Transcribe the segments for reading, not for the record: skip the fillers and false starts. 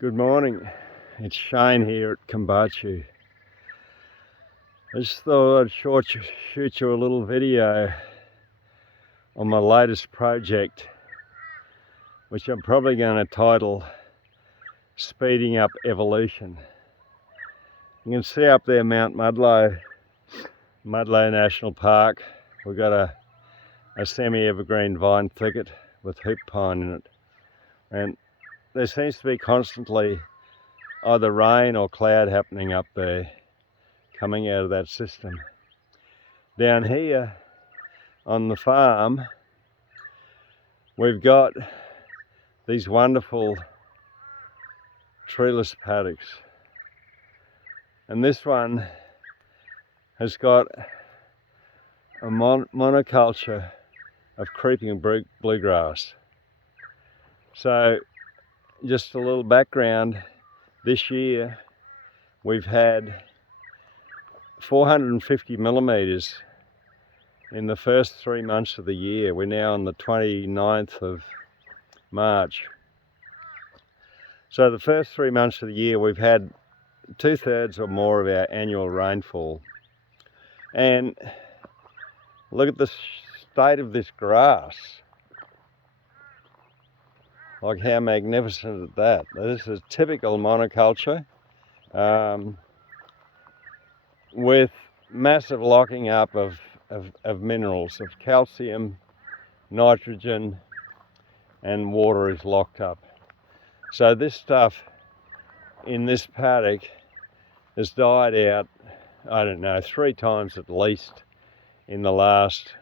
Good morning, it's Shane here at Kombucha. I just thought I'd shoot you a little video on my latest project, which I'm probably going to title Speeding Up Evolution. You can see up there Mount Mudlow National Park. We've got a semi-evergreen vine thicket with hoop pine in it, and there seems to be constantly either rain or cloud happening up there, coming out of that system. Down here on the farm, we've got these wonderful treeless paddocks, and this one has got a monoculture of creeping bluegrass. So just a little background, this year we've had 450 millimetres in the first 3 months of the year. We're now on the 29th of March. So the first 3 months of the year we've had 2/3 or more of our annual rainfall. And look at the state of this grass. Like, how magnificent is that? This is typical monoculture with massive locking up of minerals, of calcium, nitrogen, and water is locked up. So this stuff in this paddock has died out, I don't know, 3 times at least in the last,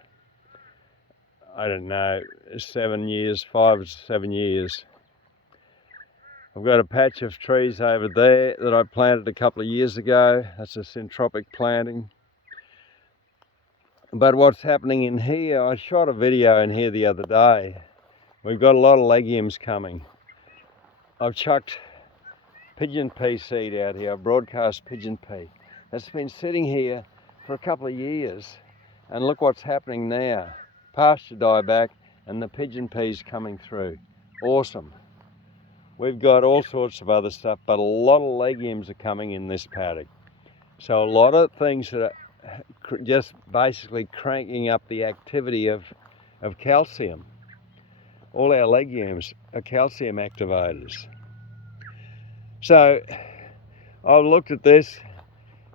I don't know, 7 years, 5 or 7 years. I've got a patch of trees over there that I planted a couple of years ago. That's a syntropic planting. But what's happening in here, I shot a video in here the other day. We've got a lot of legumes coming. I've chucked pigeon pea seed out here, broadcast pigeon pea. That's been sitting here for a couple of years, and look what's happening now. Pasture dieback and the pigeon peas coming through. Awesome. We've got all sorts of other stuff, but a lot of legumes are coming in this paddock. So a lot of things that are just basically cranking up the activity of calcium. All our legumes are calcium activators. So I've looked at this,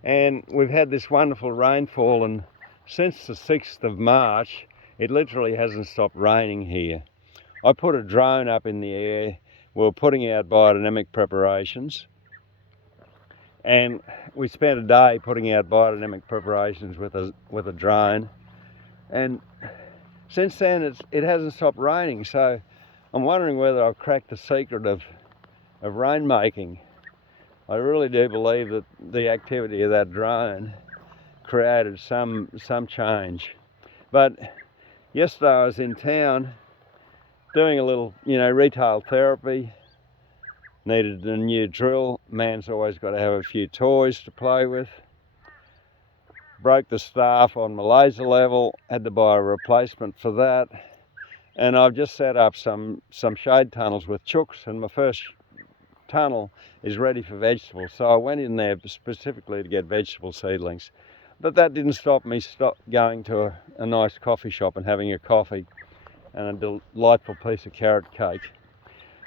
and we've had this wonderful rainfall, and since the 6th of March, it literally hasn't stopped raining here. I put a drone up in the air. We were putting out biodynamic preparations, and we spent a day putting out biodynamic preparations with a drone, and since then it hasn't stopped raining. So I'm wondering whether I've cracked the secret of rainmaking. I really do believe that the activity of that drone created some change. But yesterday I was in town doing a little, retail therapy. Needed a new drill. Man's always got to have a few toys to play with. Broke the staff on my laser level, had to buy a replacement for that. And I've just set up some shade tunnels with chooks, and my first tunnel is ready for vegetables. So I went in there specifically to get vegetable seedlings. But that didn't stop me going to a nice coffee shop and having a coffee and a delightful piece of carrot cake.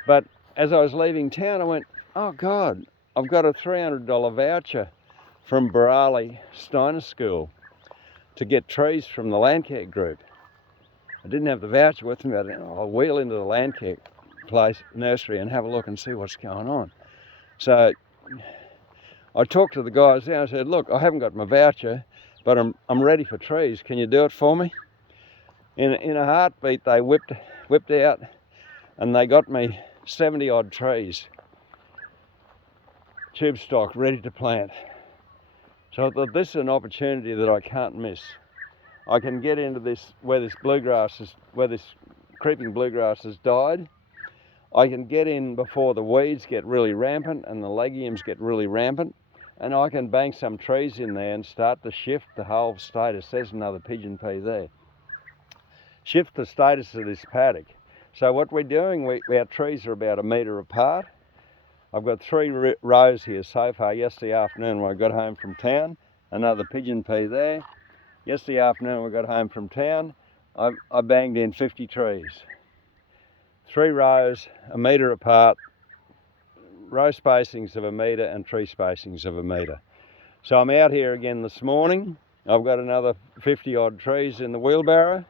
But as I was leaving town, I went, oh God, I've got a $300 voucher from Barali Steiner School to get trees from the Landcare group. I didn't have the voucher with me, but I'll wheel into the Landcare place, nursery, and have a look and see what's going on. So I talked to the guys there and I said, look, I haven't got my voucher, but I'm ready for trees. Can you do it for me? In a heartbeat, they whipped out, and they got me 70 odd trees, tube stock, ready to plant. So I thought, this is an opportunity that I can't miss. I can get into this where this creeping bluegrass has died. I can get in before the weeds get really rampant and the legumes get really rampant, and I can bank some trees in there and start to shift the whole status. There's another pigeon pea there. Shift the status of this paddock. So what we're doing, our trees are about 1 metre apart. I've got 3 rows here so far. Yesterday afternoon when I got home from town, another pigeon pea there. Yesterday afternoon when I got home from town, I banged in 50 trees. 3 rows, 1 metre apart, row spacings of 1 metre and tree spacings of 1 metre. So I'm out here again this morning. I've got another 50 odd trees in the wheelbarrow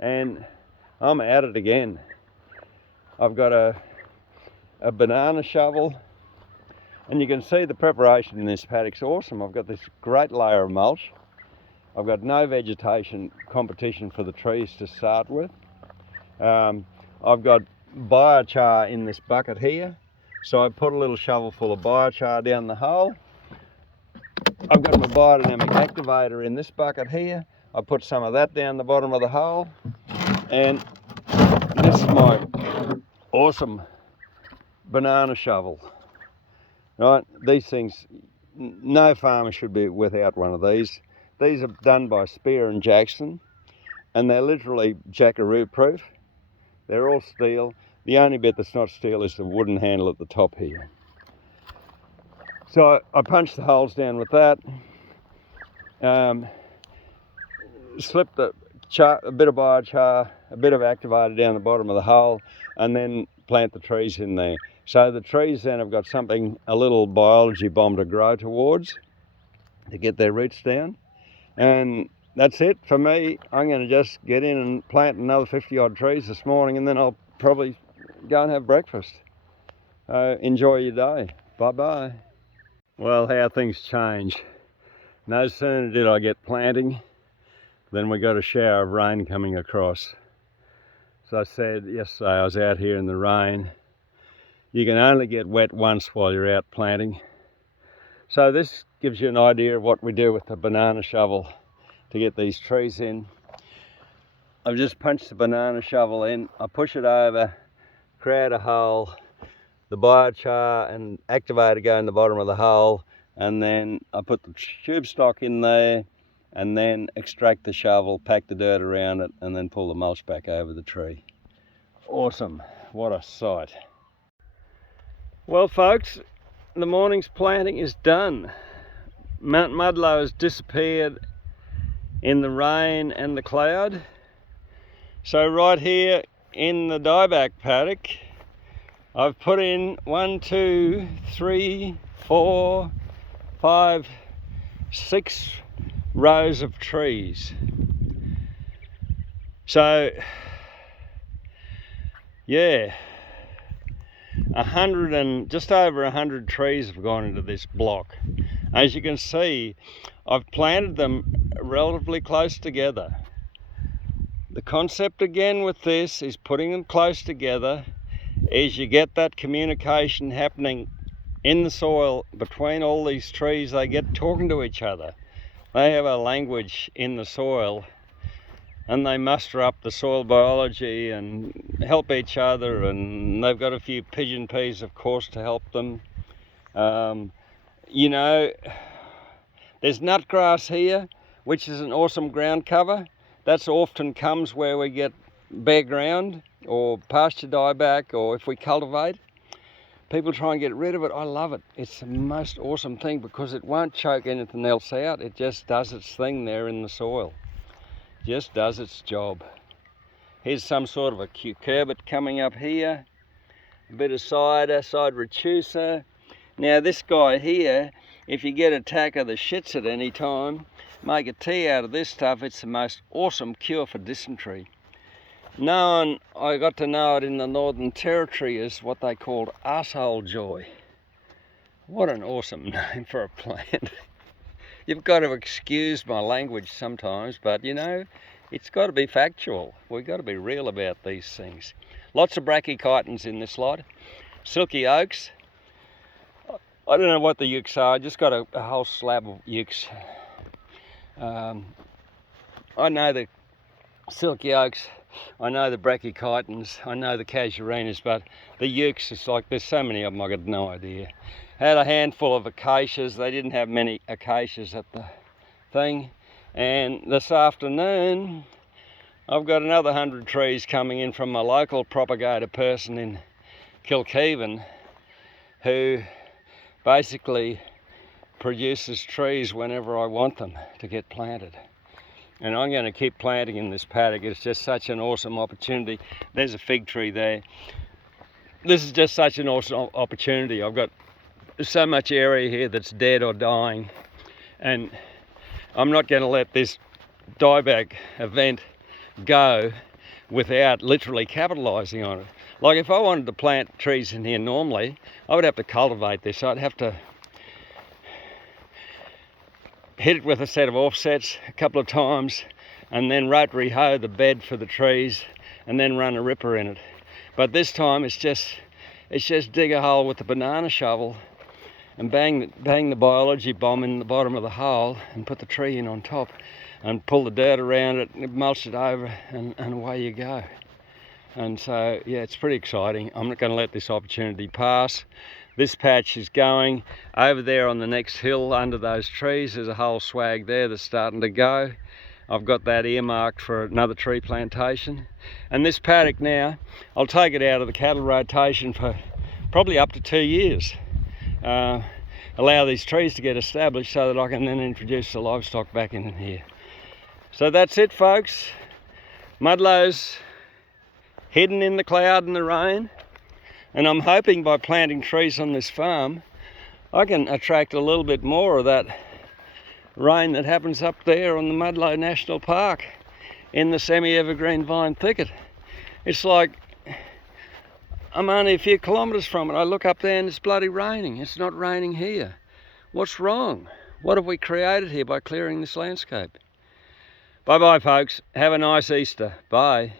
and I'm at it again. I've got a banana shovel and you can see the preparation in this paddock's awesome. I've got this great layer of mulch. I've got no vegetation competition for the trees to start with. I've got biochar in this bucket here. So I put a little shovel full of biochar down the hole. I've got my biodynamic activator in this bucket here. I put some of that down the bottom of the hole. And this is my awesome banana shovel. Right, these things, no farmer should be without one of these. These are done by Spear and Jackson, and they're literally jackaroo proof. They're all steel. The only bit that's not steel is the wooden handle at the top here. So I punched the holes down with that, slipped a bit of biochar, a bit of activator down the bottom of the hole, and then plant the trees in there. So the trees then have got something, a little biology bomb to grow towards, to get their roots down. And that's it for me. I'm going to just get in and plant another 50 odd trees this morning, and then I'll probably go and have breakfast. Enjoy your day. Bye-bye. Well, how things change. No sooner did I get planting than we got a shower of rain coming across. As I said yesterday, I was out here in the rain. You can only get wet once while you're out planting. So this gives you an idea of what we do with the banana shovel to get these trees in. I've just punched the banana shovel in, I push it over, create a hole, the biochar and activator go in the bottom of the hole, and then I put the tube stock in there and then extract the shovel, pack the dirt around it, and then pull the mulch back over the tree. Awesome, what a sight. Well folks, the morning's planting is done. Mount Mudlow has disappeared in the rain and the cloud. So right here in the dieback paddock, I've put in 1, 2, 3, 4, 5, 6 rows of trees. So yeah, just over 100 trees have gone into this block. As you can see, I've planted them relatively close together. The concept again with this is putting them close together is you get that communication happening in the soil between all these trees. They get talking to each other. They have a language in the soil and they muster up the soil biology and help each other, and they've got a few pigeon peas of course to help them. You know, there's nutgrass here, which is an awesome ground cover. That's often comes where we get bare ground or pasture dieback, or if we cultivate. People try and get rid of it. I love it. It's the most awesome thing because it won't choke anything else out. It just does its thing there in the soil. Just does its job. Here's some sort of a cucurbit coming up here. A bit of side reducer. Now this guy here, if you get attack of the shits at any time, make a tea out of this stuff. It's the most awesome cure for dysentery. I got to know it in the Northern Territory as what they called arsehole joy. What an awesome name for a plant. You've got to excuse my language sometimes, but you know, it's got to be factual. We've got to be real about these things. Lots of brachychitons in this lot. Silky oaks. I don't know what the ukes are. I just got a whole slab of ukes. I know the silky oaks, I know the brachychitons, I know the casuarinas, but the ukes is like, there's so many of them I got no idea. Had a handful of acacias. They didn't have many acacias at the thing. And this afternoon, I've got another 100 trees coming in from my local propagator person in Kilkeven. who basically produces trees whenever I want them to get planted. And I'm going to keep planting in this paddock. It's just such an awesome opportunity. There's a fig tree there. This is just such an awesome opportunity. I've got so much area here that's dead or dying, and I'm not going to let this dieback event go without literally capitalizing on it. Like if I wanted to plant trees in here normally, I would have to cultivate this. I'd have to hit it with a set of offsets a couple of times, and then rotary hoe the bed for the trees, and then run a ripper in it. But this time it's just dig a hole with the banana shovel and bang the biology bomb in the bottom of the hole and put the tree in on top and pull the dirt around it and mulch it over, and away you go. And so yeah, it's pretty exciting. I'm not going to let this opportunity pass. This patch is going over there on the next hill under those trees. There's a whole swag there that's starting to go. I've got that earmarked for another tree plantation. And this paddock now, I'll take it out of the cattle rotation for probably up to 2 years. Allow these trees to get established so that I can then introduce the livestock back in here. So that's it, folks. Mudlow's hidden in the cloud and the rain. And I'm hoping by planting trees on this farm, I can attract a little bit more of that rain that happens up there on the Mudlow National Park in the semi-evergreen vine thicket. It's like I'm only a few kilometres from it. I look up there and it's bloody raining. It's not raining here. What's wrong? What have we created here by clearing this landscape? Bye-bye, folks. Have a nice Easter. Bye.